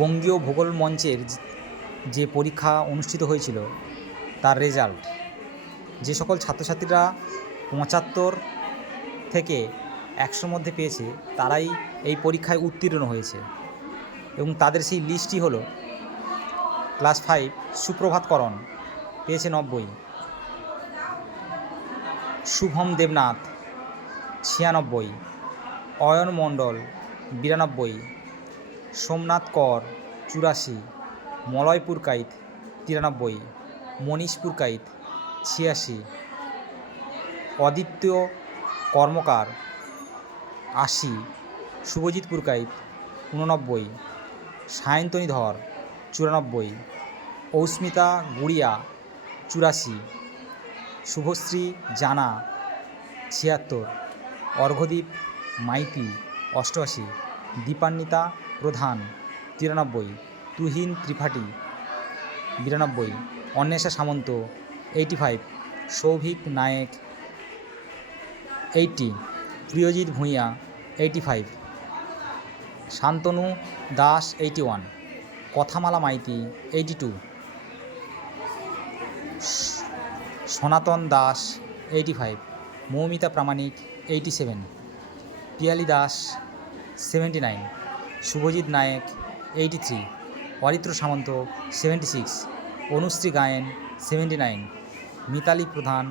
বঙ্গীয় ভূগোল মঞ্চের যে পরীক্ষা অনুষ্ঠিত হয়েছিল তার রেজাল্ট, যে সকল ছাত্রছাত্রীরা ৭৫ থেকে ১০০ মধ্যে পেয়েছে তারাই এই পরীক্ষায় উত্তীর্ণ হয়েছে এবং তাদের সেই লিস্টটি হলো: ক্লাস 5 সুপ্রভাতকরণ পেয়েছে ৯০, শুভম দেবনাথ ৯৬, অয়ন মণ্ডল ৯২, সোমনাথ কর ৮৪, মলয় পুরকাইত ৯৩, মনীষ পুরকাইত ৮৬, অদিত্য কর্মকার ৮০, শুভজিৎ পুরকাইত ৮৯, সায়ন্তনী ধর ৯৪, ঔস্মিতা গুড়িয়া ৮৪, শুভশ্রী জানা ৭৬, অর্ঘ্যদীপ মাইতি ৮৮, দীপান্বিতা প্রধান ৯৩, তুহিন ত্রিপাঠী ৯২, অন্বেষা সামন্ত ৮৫, সৌভিক নায়েক ৮০, প্রিয়জিৎ ভূঁইয়া ৮৫, শান্তনু দাস ৮১, কথামালা মাইতি ৮২, সনাতন দাস ৮৫, মৌমিতা প্রামাণিক 87, পিয়ালি দাস 79, শুভজিৎ নায়েক 83, অরিত্র সামন্ত 76, অনুশ্রী গায়েন 79, মিতালি প্রধান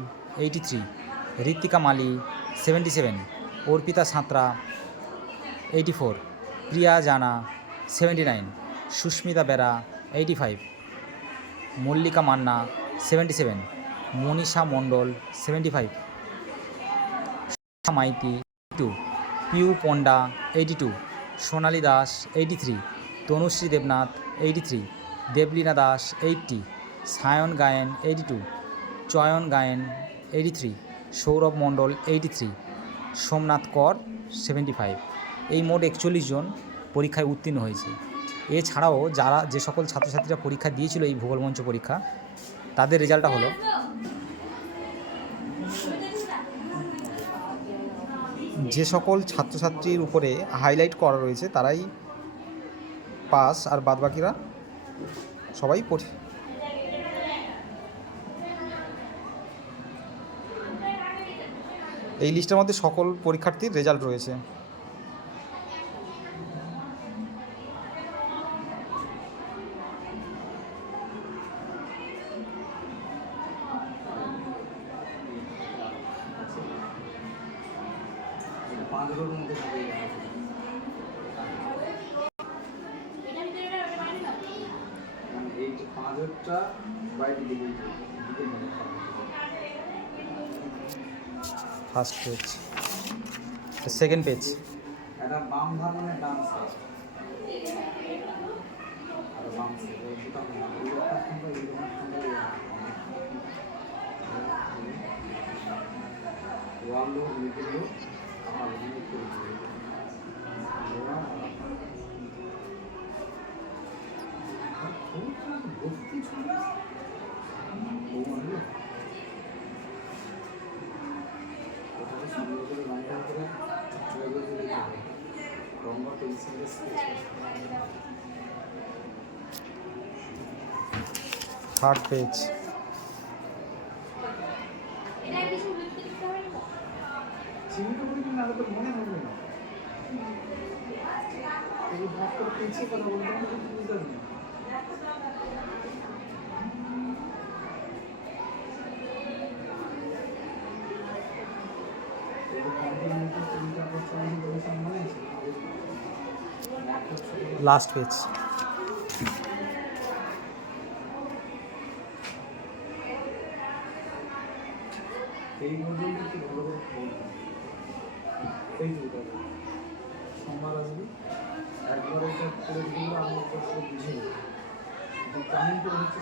83, ঋত্বিকা মালি 77, অর্পিতা সাঁতরা 84, প্রিয়া জানা 79, সুস্মিতা বেরা 85, মল্লিকা মান্না 77, মনীষা মণ্ডল 75, মাইতি 82, পিউ পণ্ডা 82, সোনালী দাস 83, তনুশ্রী দেবনাথ 83, দেবলীনা দাস 80, সায়ন গায়েন 82, চয়ন গায়েন 83, সৌরভ মণ্ডল 83, সোমনাথ কর 75। এই মোট ৪১ জন পরীক্ষায় উত্তীর্ণ হয়েছে। এছাড়াও যে সকল ছাত্রছাত্রীরা পরীক্ষা দিয়েছিল এই ভূগোল মঞ্চ পরীক্ষা, তাদের রেজাল্টটা হলো: যে সকল ছাত্রছাত্রীর উপরে হাইলাইট করা রয়েছে তারাই পাস, আর বাদবাকিরা সবাই এই লিস্টের মধ্যে সকল পরীক্ষার্থীর রেজাল্ট রয়েছে। ফার্স্ট পেজ, সেকেন্ড পেজ, এটা বাম ধার মানে ডান সাইড আর বাম সাইড ওয়ালো লিখে আমার লিখে করে ভর্তি ছিল থার্ড পেজ, মনে হবে না এই ভাবটা পিছিয়ে কথা বলতে বুঝতে পারি লাস্ট পেজ। এই পর্যন্ত কি ভালো করে এই সোমবার আসবে একবার এটা করে দিলে আমার বুঝে কমেন্ট করে হচ্ছে